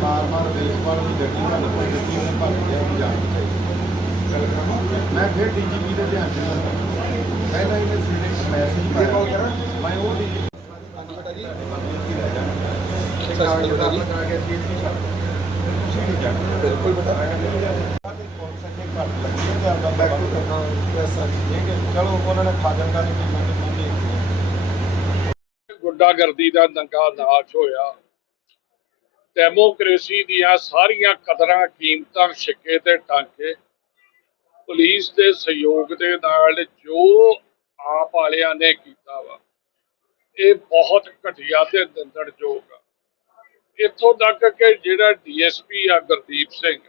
ਮਾਰ ਬੇਸਬਾਲ ਦੀ ਗੱਡੀ ਨਾਲ ਕੋਈ ਗੱਡੀ ਨੇ ਭੱਜ ਗਿਆ ਵੀ ਜਾਣ ਮੈਂ ਫਿਰ ਡੀਜੀਪੀ ਦੇ ਧਿਆਨ ਚ ਲਿਆਂਦਾ। ਪਹਿਲਾਂ ਇਹਨੇ ਸਵੇਰੇ ਇੱਕ ਮੈਸੇਜ ਪਾਇਆ ਮੈਂ ਉਹ ਡੀ ਬੇਟਾ ਜੀ। ਇੱਕ ਕਾਰਡ ਬਣਾ ਕਰਾ ਕੇ ਤੁਸੀਂ ਨਹੀਂ ਜਾਣਾ ਬਿਲਕੁਲ ਬੇਟਾ। ਪੁਲਿਸ ਅੱਗੇ ਘੱਟ ਲੱਗੀ ਹੈ ਜਾਂ ਦਾ ਬੈਕ ਟੂ ਕਰਨਾ ਠੀਕ ਹੈ ਚਲੋ ਉਹਨਾਂ ਨੇ ਦੀ ਟੀਮਾਂ ਦੇ। ਗੁੰਡਾਗਰਦੀ ਦਾ ਨੰਗਾ ਨਾਚ ਹੋਇਆ। ਡੈਮੋਕ੍ਰੇਸੀ ਦੀਆਂ ਸਾਰੀਆਂ ਕਦਰਾਂ, ਕੀਮਤਾਂ ਸਿੱਕੇ ਤੇ ਟਾਂਕੇ, ਪੁਲਿਸ ਦੇ ਸਹਿਯੋਗ ਦੇ ਨਾਲ ਜੋ ਆਪ ਵਾਲਿਆਂ ਨੇ ਕੀਤਾ ਵਾ, ਇਹ ਬਹੁਤ ਘਟੀਆ ਤੇ ਨਿੰਦਣਯੋਗ ਆ। ਇੱਥੋਂ ਤੱਕ ਕਿ ਜਿਹੜਾ ਡੀਐਸਪੀ ਆ ਗੁਰਦੀਪ ਸਿੰਘ,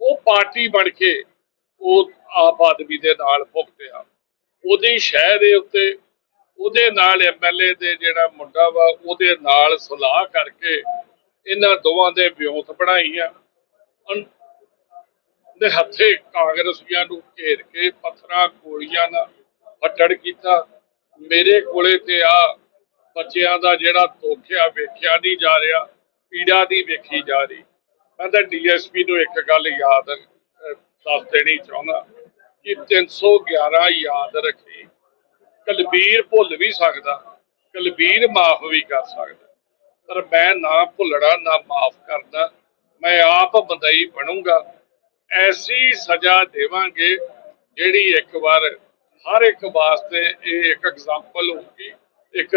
ਉਹ ਪਾਰਟੀ ਬਣ ਕੇ ਉਹ ਆਪ ਆਦਮੀ ਦੇ ਨਾਲ ਭੁਗਤਿਆ। ਉਹਦੀ ਸ਼ਹਿ ਦੇ ਉੱਤੇ ਉਹਦੇ ਨਾਲ ਐਮਐਲਏ ਦੇ ਜਿਹੜਾ ਮੁੰਡਾ ਵਾ, ਉਹਦੇ ਨਾਲ ਸਲਾਹ ਕਰਕੇ ਇਹਨਾਂ ਦੋਵਾਂ ਦੇ ਵਿਉਂਤ ਬਣਾਈਆਂ। ਦੇ ਹੱਥੇ ਕਾਂਗਰਸੀਆਂ ਨੂੰ ਘੇਰ ਕੇ ਪੱਥਰਾਂ, ਗੋਲੀਆਂ ਨਾਲ ਫੱਟੜ ਕੀਤਾ। ਮੇਰੇ ਕੋਲੇ ਤੇ ਆ ਬੱਚਿਆਂ ਦਾ ਜਿਹੜਾ ਤੋਖਿਆ ਵੇਖਿਆ ਨਹੀਂ ਜਾ ਰਿਹਾ ਪੀੜਾ ਦੀ ਵੇਖੀ ਜਾ ਰਹੀ। ਮੈਂ ਤਾਂ ਡੀਐਸਪੀ ਨੂੰ ਇੱਕ ਗੱਲ ਯਾਦ ਦੱਸ ਦੇਣੀ ਚਾਹੁੰਦਾ ਕਿ 311 ਯਾਦ ਰੱਖੀ ਕਲਬੀਰ ਭੁੱਲ ਵੀ ਸਕਦਾ ਕਲਬੀਰ ਮਾਫ ਵੀ ਕਰ ਸਕਦਾ। ਪਰ ਮੈਂ ਨਾ ਭੁੱਲਣਾ, ਨਾ ਮਾਫ ਕਰਦਾ ਮੈਂ ਆਪ ਬੰਦਈ ਬਣੂੰਗਾ। ਐਸੀ ਸਜ਼ਾ ਦੇਵਾਂਗੇ ਜਿਹੜੀ ਇੱਕ ਵਾਰ, ਹਰ ਇੱਕ ਵਾਸਤੇ ਇਹ ਇੱਕ ਐਗਜ਼ਾਮਪਲ ਹੋਊਗੀ। ਇੱਕ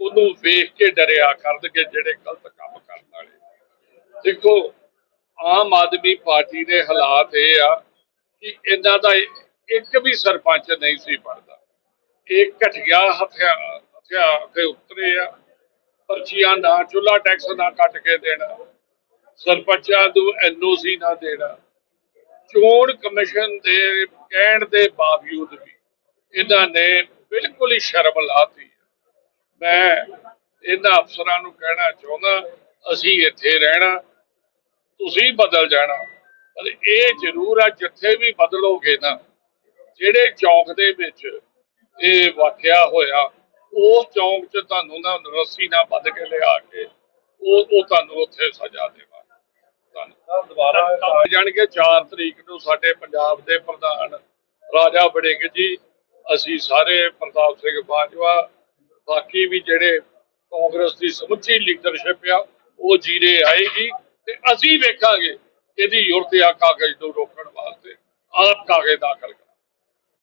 ਉਹਨੂੰ ਵੇਖ ਕੇ ਡਰਿਆ ਕਰਨਗੇ ਜਿਹੜੇ ਗਲਤ ਕੰਮ ਕਰਨ ਵਾਲੇ। ਦੇਖੋ, ਆਮ ਆਦਮੀ ਪਾਰਟੀ ਦੇ ਹਾਲਾਤ ਇਹ ਆ ਕਿ ਇਹਨਾਂ ਦਾ ਇੱਕ ਵੀ ਸਰਪੰਚ ਨਹੀਂ ਸੀ ਬਣਦਾ। ਇਹ ਘਟੀਆ ਹਥਿਆਰ ਹਥਿਆਰ ਤੇ ਉਤਰੇ ਆ। ਪਰਚੀਆਂ ਨਾ ਚੁੱਲਾ ਟੈਕਸ ਨਾ ਕੱਟ ਕੇ ਦੇਣਾ। ਸਰਪੰਚਾਂ ਨੂੰ ਐਨਓਸੀ ਨਾ ਦੇਣਾ। ਚੋਣ ਕਮਿਸ਼ਨ ਦੇ ਕਹਿਣ ਦੇ ਬਾਵਜੂਦ ਵੀ ਇਹਨਾਂ ਨੇ ਬਿਲਕੁਲ ਹੀ ਸ਼ਰਮ ਲਾਤੀ। ਮੈਂ ਇਹਨਾਂ ਅਫਸਰਾਂ ਨੂੰ ਕਹਿਣਾ ਚਾਹੁੰਦਾ, ਅਸੀਂ ਇੱਥੇ ਰਹਿਣਾ, ਤੁਸੀਂ ਬਦਲ ਜਾਣਾ। ਪਰ ਇਹ ਜ਼ਰੂਰ ਆ, ਜਿੱਥੇ ਵੀ ਬਦਲੋਗੇ ਨਾ, ਜਿਹੜੇ ਚੌਂਕ ਦੇ ਵਿੱਚ ਇਹ ਵਾਕਿਆ ਹੋਇਆ ਉਸ ਚੌਂਕ 'ਚ ਤੁਹਾਨੂੰ ਨਾ ਰੱਸੀ ਨਾਲ ਬੱਧ ਕੇ ਲਿਆ ਕੇ ਉਹ ਉਹ ਤੁਹਾਨੂੰ ਉੱਥੇ ਸਜ਼ਾ ਦੇਵਾ ਤੁਹਾਨੂੰ ਦੁਬਾਰਾ ਜਾਣਗੇ 4 ਤਰੀਕ ਨੂੰ ਸਾਡੇ ਪੰਜਾਬ ਦੇ ਪ੍ਰਧਾਨ ਰਾਜਾ ਵੜਿੰਗ ਜੀ ਅਸੀਂ ਸਾਰੇ ਪ੍ਰਤਾਪ ਸਿੰਘ ਬਾਜਵਾ ਬਾਕੀ ਵੀ ਜਿਹੜੇ ਕਾਂਗਰਸ ਦੀ ਸਮੁੱਚੀ ਲੀਡਰਸ਼ਿਪ ਆ ਉਹ ਜੀਰੇ ਆਏਗੀ ਤੇ ਅਸੀਂ ਵੇਖਾਂਗੇ ਇਹਦੀ ਯੁਰਤ ਆ ਕਾਗਜ਼ ਨੂੰ ਰੋਕਣ ਵਾਸਤੇ ਆਪ ਕਾਗਜ਼ ਦਾਖਲ